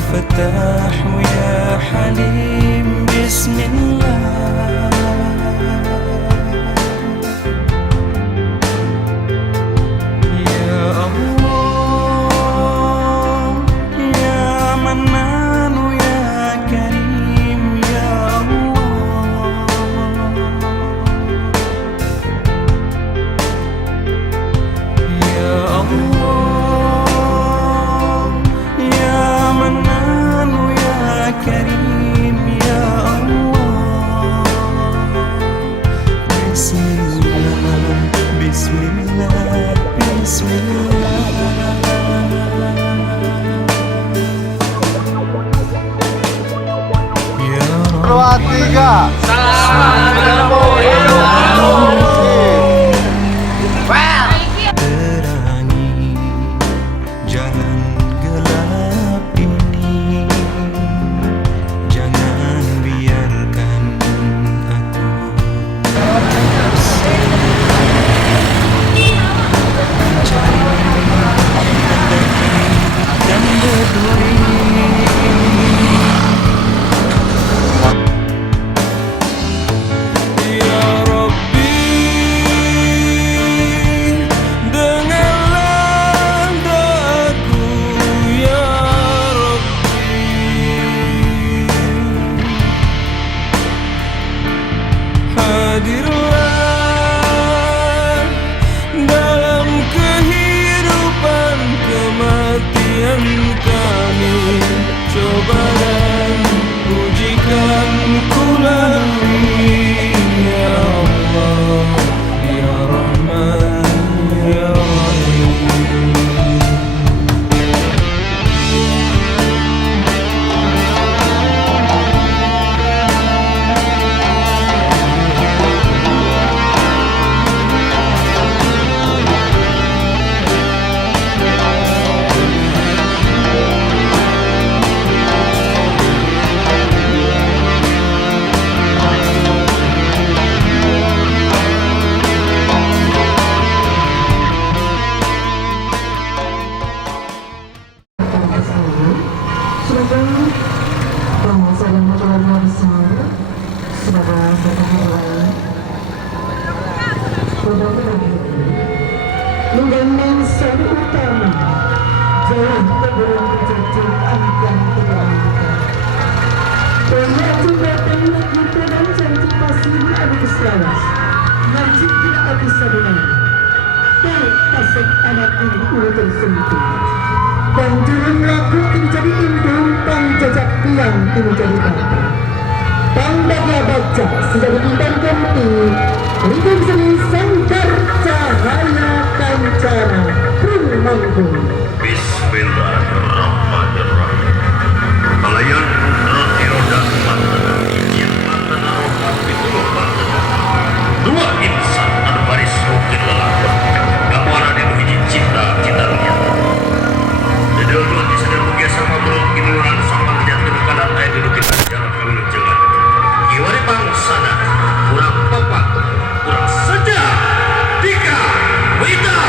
فتاح يا حليم بسم الله. يا الله يا منان يا كريم يا الله. يا الله يا منان يا كريم يا الله. بسم الله بسم الله بسم الله. يا Dua, tiga. terangi jalan gelap ini, jangan biarkan aku mencari dan berduri. Ya Rabbi, dengarlah doaku ya Rabbi. Hadirlah dalam kehidupan kematian kami, coba dan ujikan ku lalui. Ya Allah ya Rahman ya Rahim. menggandeng satu utama jalan keberon terjejak akan terlalukan. Banyak juga penat kita dan cantik pasti ada kesalahan. Najib tidak habis sadunan. Dan tasik anak ini urutan sentuh. Panjuran lagu menjadi indung, panjajak biang menjadi bangga. Bangga baca sudah diimbang ganti. Rindu seni sangkar cahaya kancana pun mampu. Bismillahirrahmanirrahim. Pelayan radio dan mata izin mata narokan pituluh mata. Dua insan anu baris rukin lelakon. Gamana dinuhiji cinta nyata. Dedeukeun di sadar mugia sama belum kinuran sampai jantung kanan aya dinukin jalan kawin jengan. Kiwari pangsana kurang papat kurang saja tiga wita.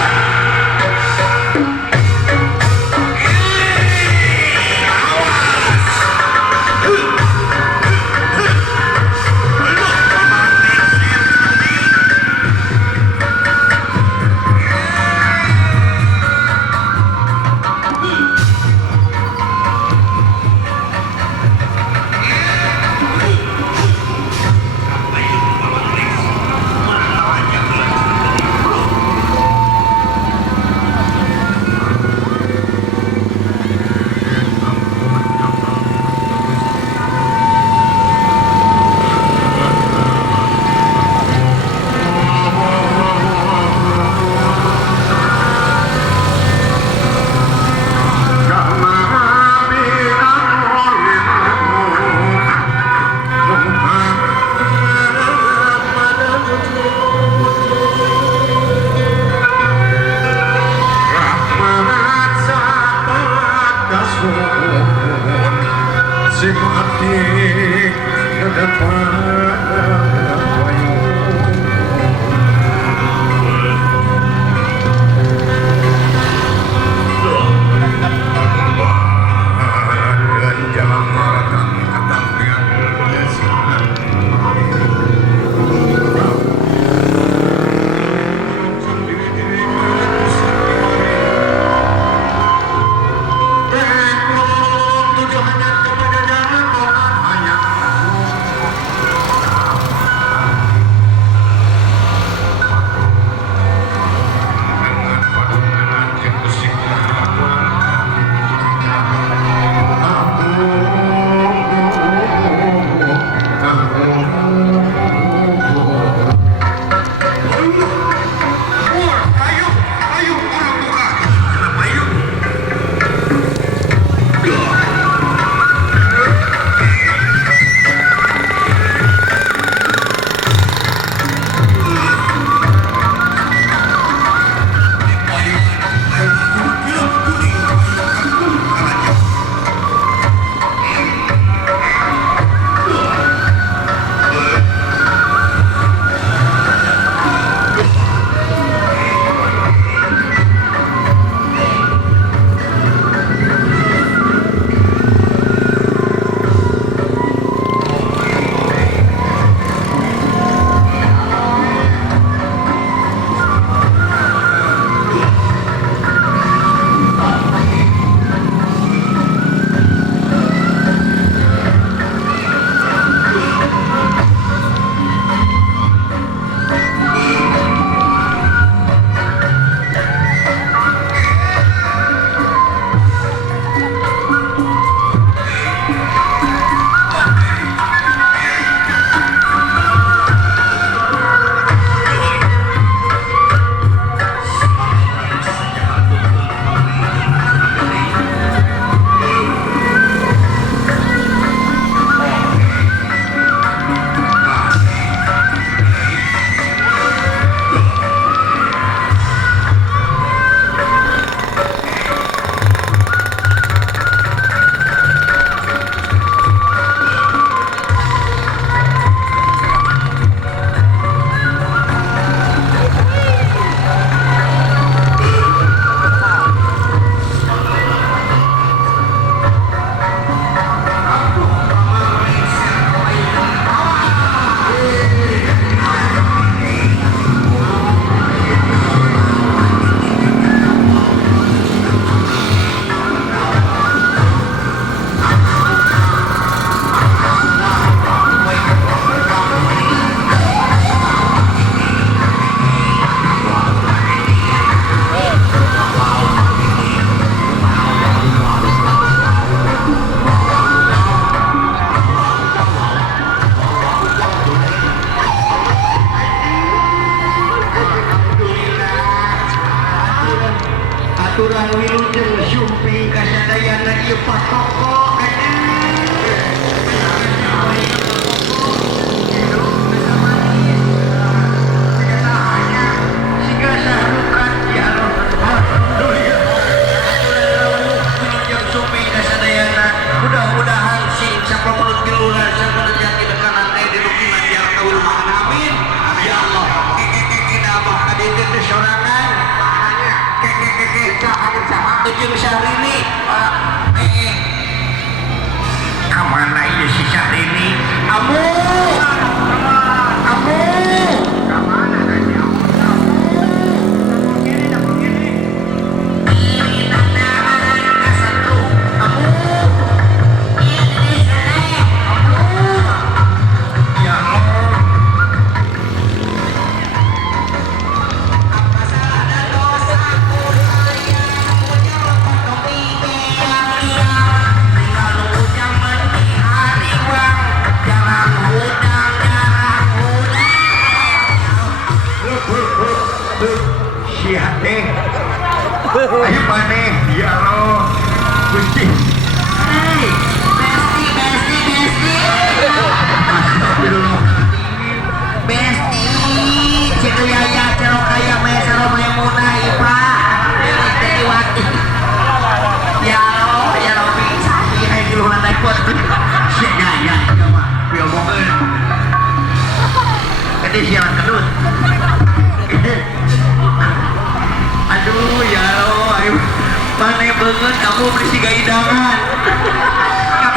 mana banget kamu berisi gaidangan.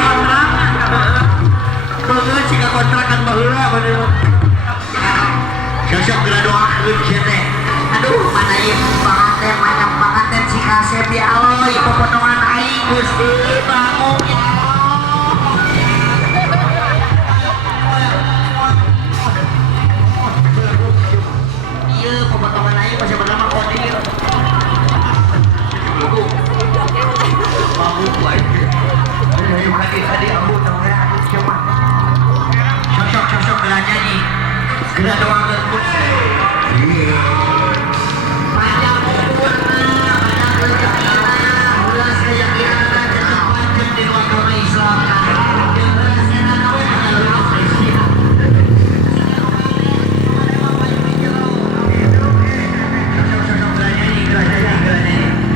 Kontrakan. Banget sih kontrakan baheula bener. Sosok geura doakeun kieu teh. Aduh, mana ieu banget banget si Kasep ya Allah, ieu potongan aing Gusti bangun ya Allah. Iya, potongan aing masih bernama Kodir. Bangun baik. Dari tadi aku dengar aku coba. Sosok geura nyanyi. Geura doakeun Gusti. Panjang umurna, banyak rezekinya, ulas keyakinan tetap panjang di agama Islam.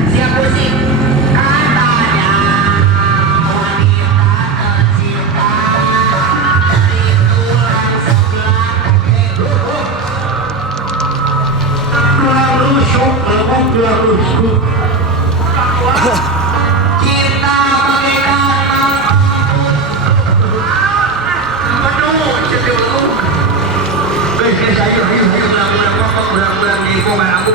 Siap musik. Katanya wanita tercinta dari tulang sebelah. Gelar rusuk. Cinta bagaikan aduh, jadi lu. Guys, ayo belang-belang di komen aku.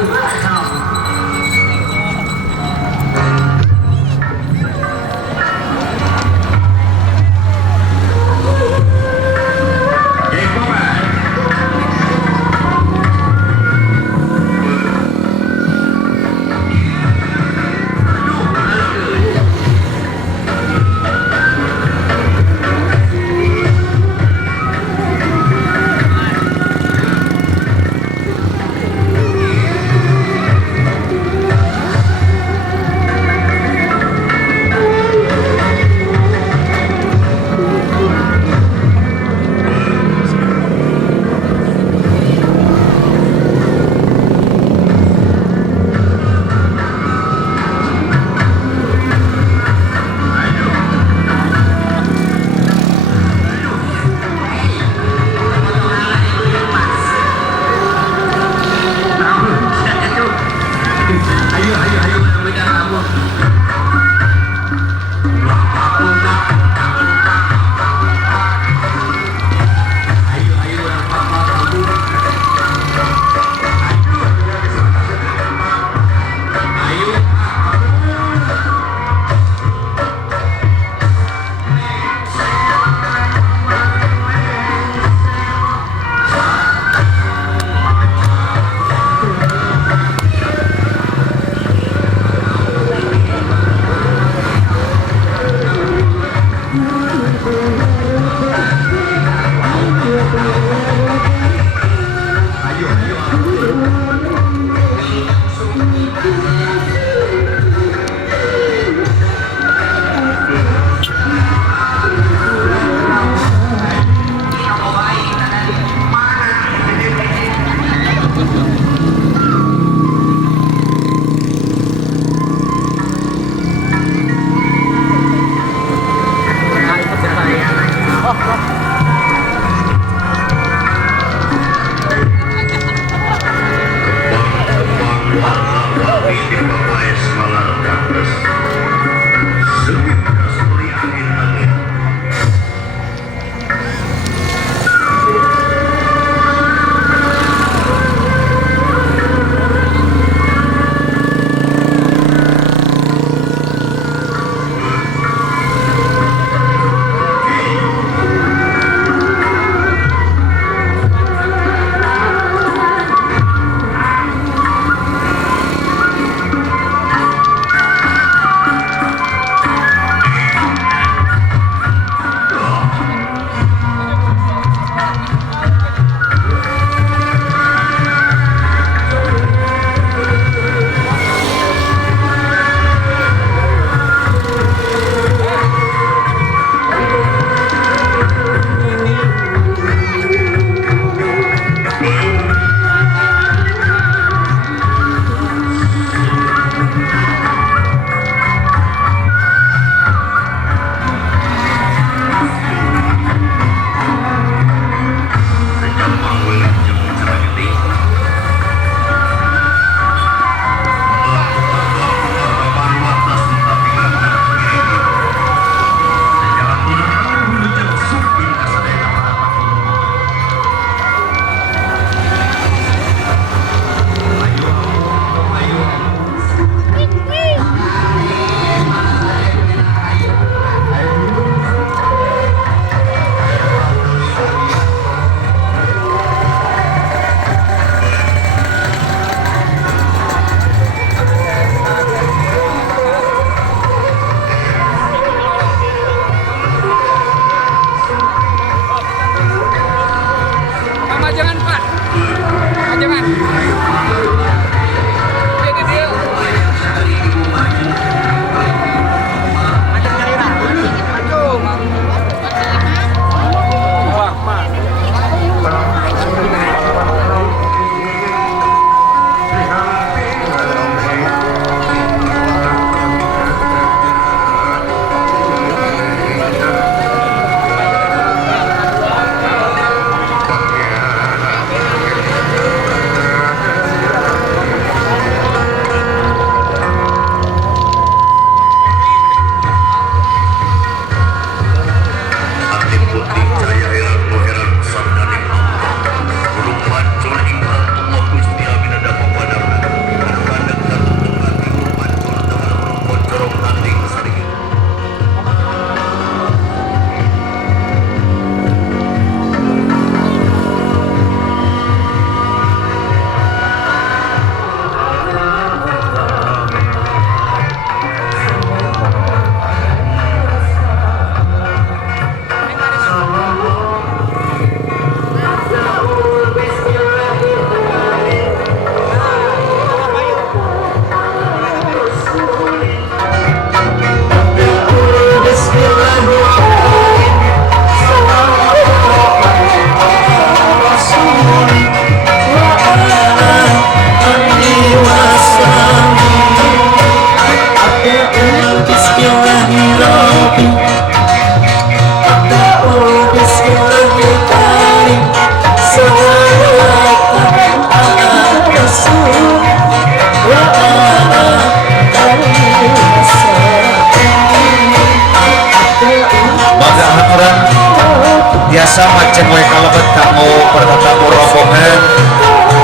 biasa macet wae kalebet kamu pertatamu rombongan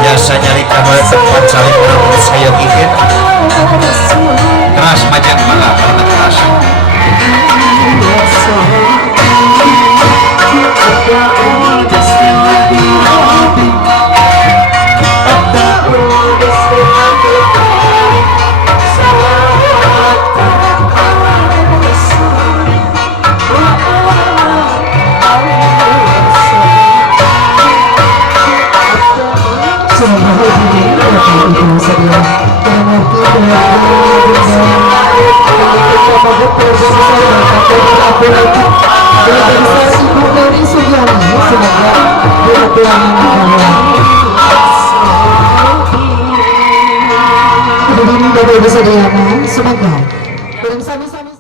biasa nyari kamu tempat saling menunggu saya ingin keras macet malah karena keras Semoga bersama-sama.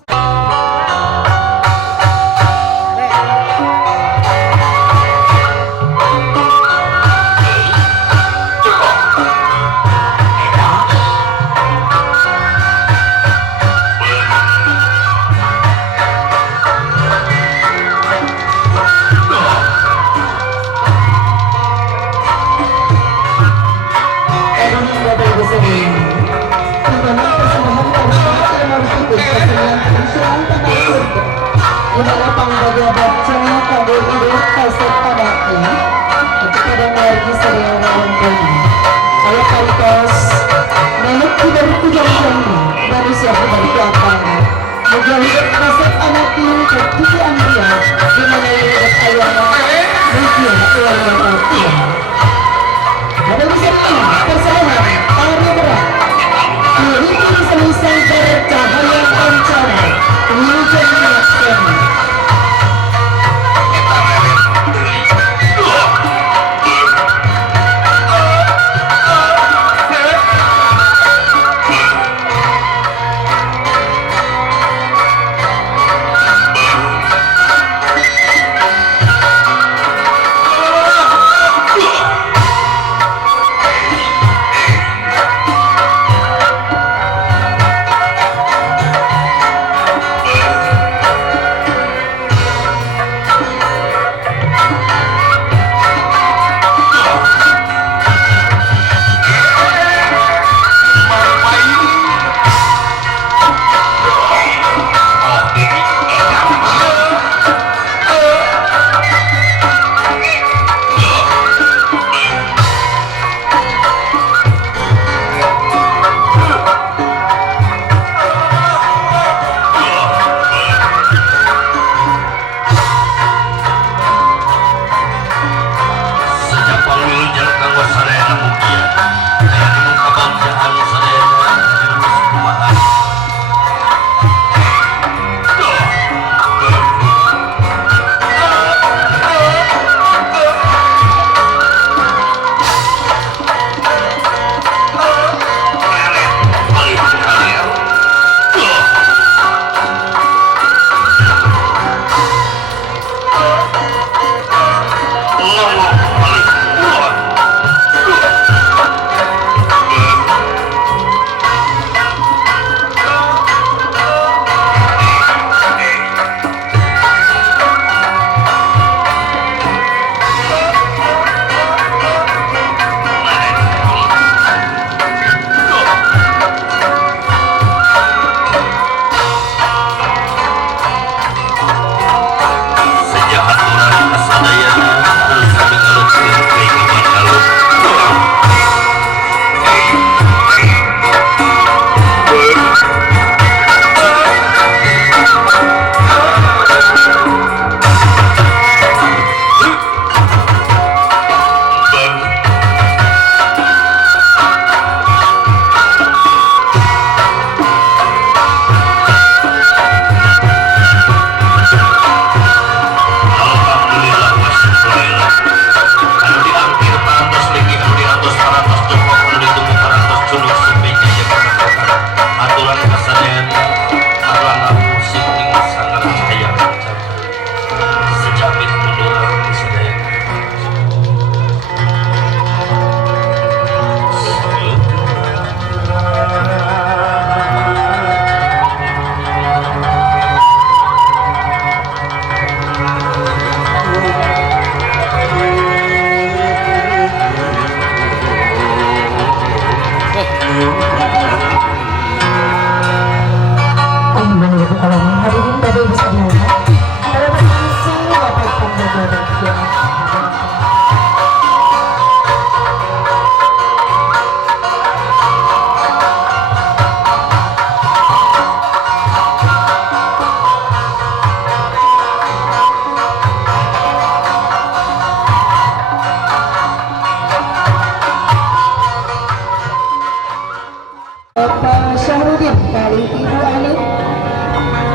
kali ibu anu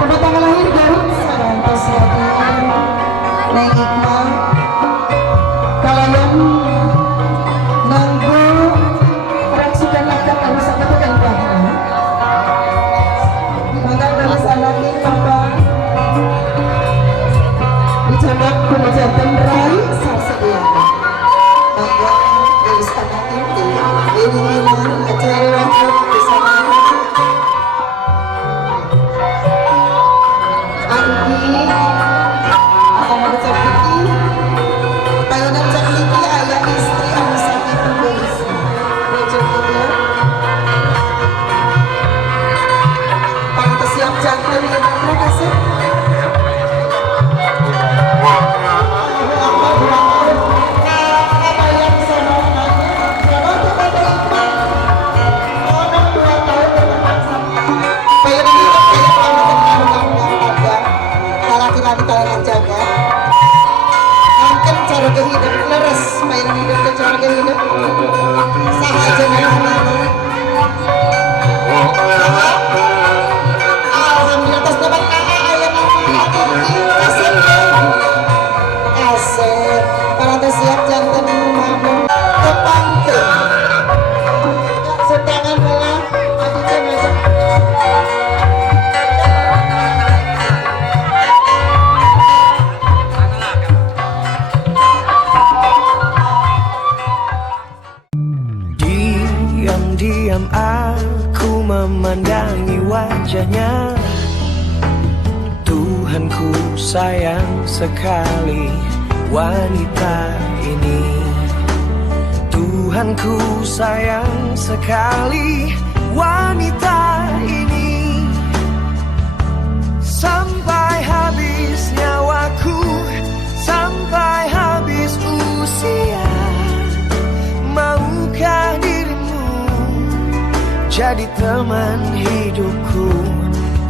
tempat tanggal lahir Garut sarantos yakin Neng Hikmah kalian nanggu orang sudah lakukan harus sampai ke belakang maka dari sana nih papa dicoba penjatan rai sasedia maka dari sana ini acara waktu di sana Anggi akan ada cakiki tahunan cakiki ayah istri anu sakit tulis bocor juga pantas siap jantan di mana kasih kehidup leres main hidup ke cara kehidup sahaja mana alhamdulillah tas dapat kakak ayah nama kasih asik para siap jantan mampu kepangkir setangan bola adiknya masuk Diam aku memandangi wajahnya. Tuhanku sayang sekali wanita ini. Tuhanku sayang sekali wanita ini. Sampai habis nyawaku, sampai habis usia, maukah jadi teman hidupku?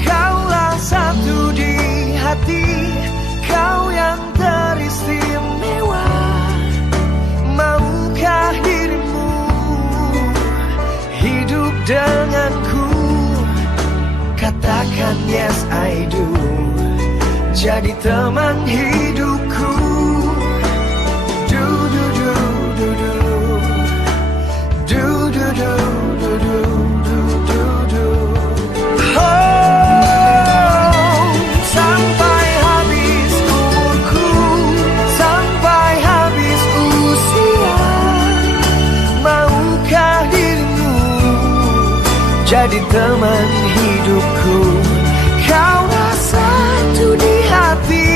Kaulah satu di hati, kau yang teristimewa. Maukah dirimu hidup denganku? Katakan yes I do, jadi teman hidupku. Do do do do do do do do do do. Sampai habis umurku, sampai habis usia, maukah dirimu jadi teman hidupku? Kaulah satu di hati,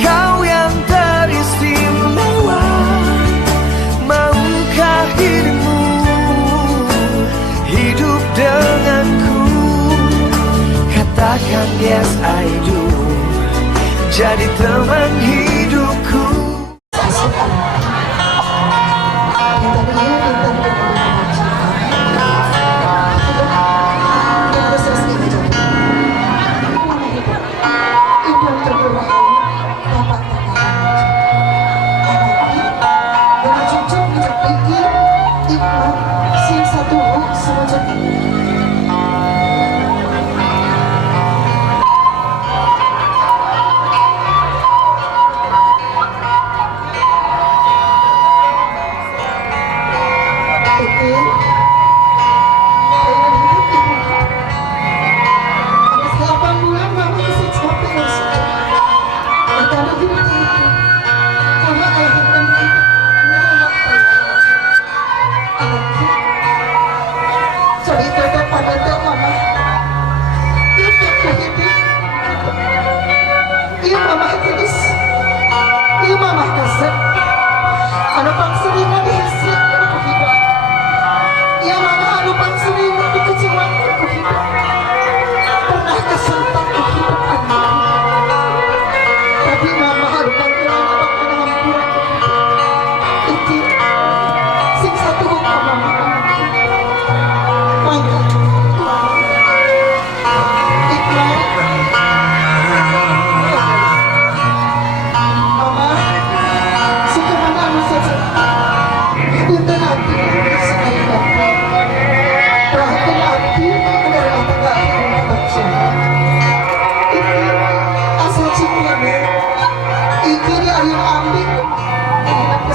kau yang teristimewa. Maukah dirimu hidup denganku? Katakan yes I do, jadi teman hidupku.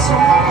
Terima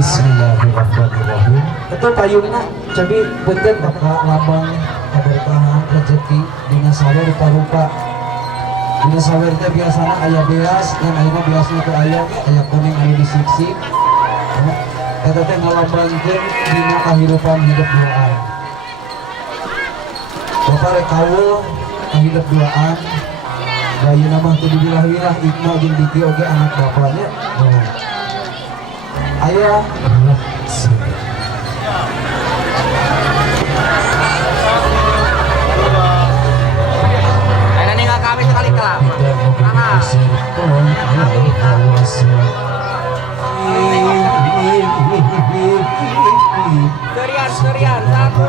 Bismillahirrahmanirrahim. Itu payungna cobi punten bakal lambang keberkahan rezeki dina sawer rupa-rupa. Dina sawer teh biasana aya beas dan ayeuna beasna teh aya kuning anu disiksik. Eta teh ngalambangkeun dina kahirupan hidup duaan. Bapak rek kawul hidup duaan. Bayi nama teu dibilah-bilah Ikma jeung Diki oge anak bapaknya. Ayah Ayo ninggal kami sekali kelap. Serian, 1, 2.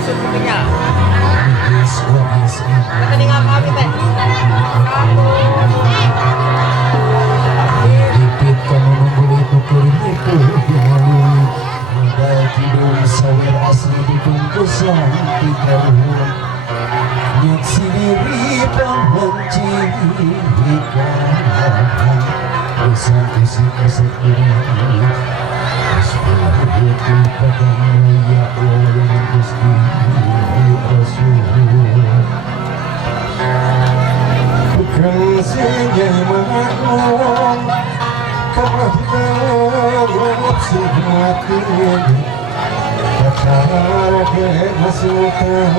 Disubutnya. Kita ninggal kami teh. 1. Sawer asli dibungkusan di daun Nyek sendiri pembencikan Pesan kisih-kisih ini Sebagai padamu ya Allah Gusti Rasul Kasihnya mengagung Kau sebatin Kata ke masukan